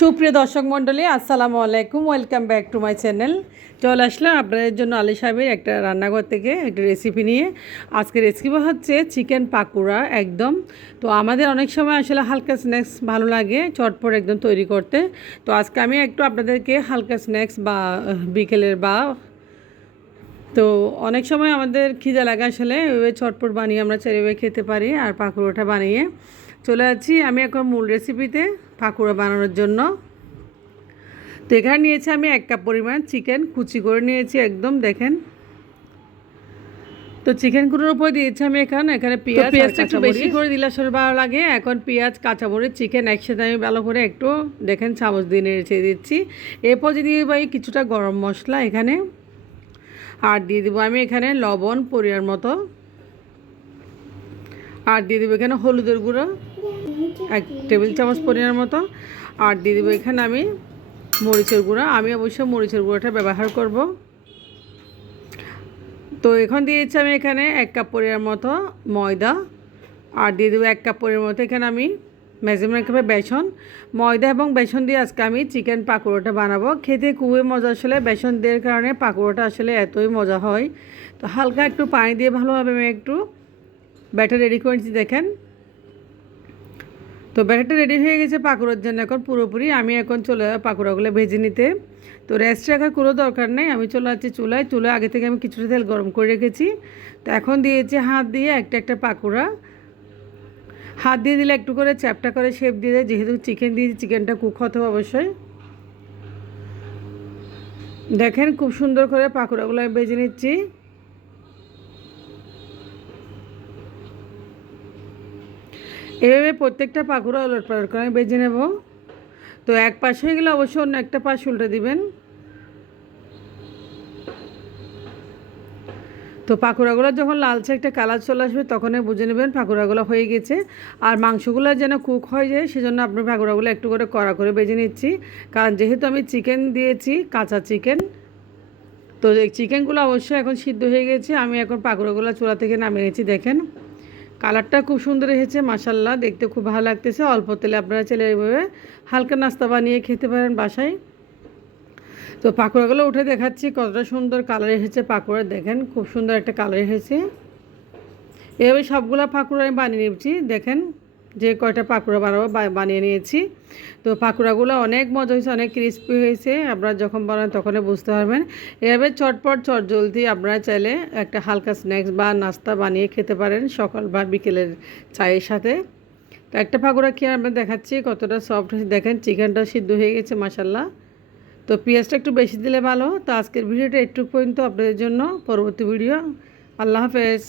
সুপ্রিয় দর্শক মণ্ডলী, আসসালামু আলাইকুম। Welcome back to my channel. চলে আসলাম আপনাদের জন্য আলী সাহেবের একটা রান্নাঘর থেকে একটা রেসিপি নিয়ে। আজকে রেসিপি হচ্ছে চিকেন পাকোড়া একদম। তো আমাদের অনেক সময় আসলে হালকা স্ন্যাক্স ভালো লাগে চটপট একদম তৈরি করতে। তো আজকে আমি একটু আপনাদেরকে হালকা স্ন্যাক্স বা বিকেলের বা তো অনেক সময় আমাদের খিদে লাগে আসলে ওই চটপট বানিয়ে আমরা চাইলে খেতে পারি। আর পাকোড়াটা বানিয়ে চলে যাচ্ছি আমি এখন মূল রেসিপিতে পাকোড়া বানানোর জন্য। তো এখানে নিয়েছি আমি 1 কাপ পরিমাণ চিকেন, কুচি করে নিয়েছি একদম দেখেন। তো চিকেনগুলোর উপর দিয়েছি আমি এখানে পেঁয়াজটা একটু বেশি করে দিলে আসলে ভালো লাগে। এখন পেঁয়াজ, কাঁচামরিচ, চিকেন একসাথে আমি ভালো করে একটু দেখেন চামচ দিয়ে নেড়ে দিচ্ছি। এরপর দিয়ে দেবো কিছুটা গরম মশলা এখানে, আর দিয়ে দেবো আমি এখানে লবণ পরিমাণ মতো, আর দিয়ে দেবো এখানে হলুদের গুঁড়ো 1 টেবিল চামচ পরিমাণ মতো, আর দিয়ে দেবো এখানে আমি মরিচের গুঁড়া। আমি অবশ্যই মরিচের গুঁড়োটা ব্যবহার করব। তো এখন দিয়েছি আমি এখানে 1 কাপ পরিমাণ মতো ময়দা, আর দিয়ে দেবো 1 কাপ পরিমাণ মতো এখানে আমি মেজারমেন্ট কাপে বেসন। ময়দা এবং বেসন দিয়ে আজকে আমি চিকেন পাকোড়াটা বানাবো। খেতে খুবই মজা, আসলে বেসন দেওয়ার কারণে পাকোড়াটা আসলে এতই মজা হয়। তো হালকা একটু পানি দিয়ে ভালোভাবে আমি একটু ব্যাটার রেডি করেছি দেখেন। তো ব্যাটারটা রেডি হয়ে গেছে পাকোড়ার জন্য। এখন পুরোপুরি আমি এখন চলে যাবো পাকোড়াগুলো ভেজে নিতে। তো রেস্ট রাখার কোনো দরকার নেই, আমি চলে যাচ্ছি চুলায়। আগে থেকে আমি কিছুটা তেল গরম করে রেখেছি। তো এখন দিয়েছি হাত দিয়ে একটা পাকোড়া। হাত দিয়ে দিলে একটু করে চ্যাপটা করে শেপ দিয়ে দেয়, যেহেতু চিকেন দিয়েছি চিকেনটা কুক হতে হবে অবশ্যই। দেখেন খুব সুন্দর করে পাকোড়াগুলো আমি ভেজে নিচ্ছি। এভাবে প্রত্যেকটা পাকোড়া ওলটপালট করে আমি ভেজে নেব। তো এক পাশ হয়ে গেলে অবশ্যই অন্য একটা পাশ উল্টে দিবেন। তো পাকোড়াগুলো যখন লালচে একটা কালার চলে আসবে তখনই বুঝে নেবেন পাকোড়াগুলো হয়ে গেছে। আর মাংসগুলো যেন কুক হয়ে যায় সেজন্য আপনার পাকোড়াগুলো একটু করে কড়া করে ভেজে নিচ্ছি, কারণ যেহেতু আমি চিকেন দিয়েছি, কাঁচা চিকেন। তো এই চিকেনগুলো অবশ্যই এখন সিদ্ধ হয়ে গেছে। আমি এখন পাকোড়াগুলো চুলা থেকে নামিয়ে নিয়েছি দেখেন। কালারটা খুব সুন্দর এসেছে মাশাআল্লাহ, দেখতে খুব ভালো লাগতেছে। অল্প তেলে আপনারা চাইলে এইভাবে হালকা নাস্তা বানিয়ে খেতে পারেন বাসায়। তো পাকোড়াগুলো উঠে দেখাচ্ছি কতটা সুন্দর কালার এসেছে পাকোড়া, দেখেন খুব সুন্দর একটা কালার এসেছে। এভাবে সবগুলো পাকোড়া আমি বানিয়ে নিয়েছি দেখেন। যে কয়টা পাকোড়া বানাবো বানিয়ে নিয়েছি। তো পাকোড়াগুলো অনেক মজা হয়েছে, অনেক ক্রিস্পি হয়েছে। আপনারা যখন বানান তখনই বুঝতে পারবেন। এভাবে চটপট চটজলদি আপনারা চাইলে একটা হালকা স্ন্যাক্স বা নাস্তা বানিয়ে খেতে পারেন সকাল বা বিকেলের চায়ের সাথে। তো একটা পাকোড়া খেয়ে আমরা দেখাচ্ছি কতটা সফট হয়েছে দেখেন। চিকেনটা সিদ্ধ হয়ে গেছে মাশাআল্লাহ। তো পেঁয়াজটা একটু বেশি দিলে ভালো। তো আজকের ভিডিওটা একটু পর্যন্ত আপনাদের জন্য। পরবর্তী ভিডিও, আল্লাহ হাফেজ।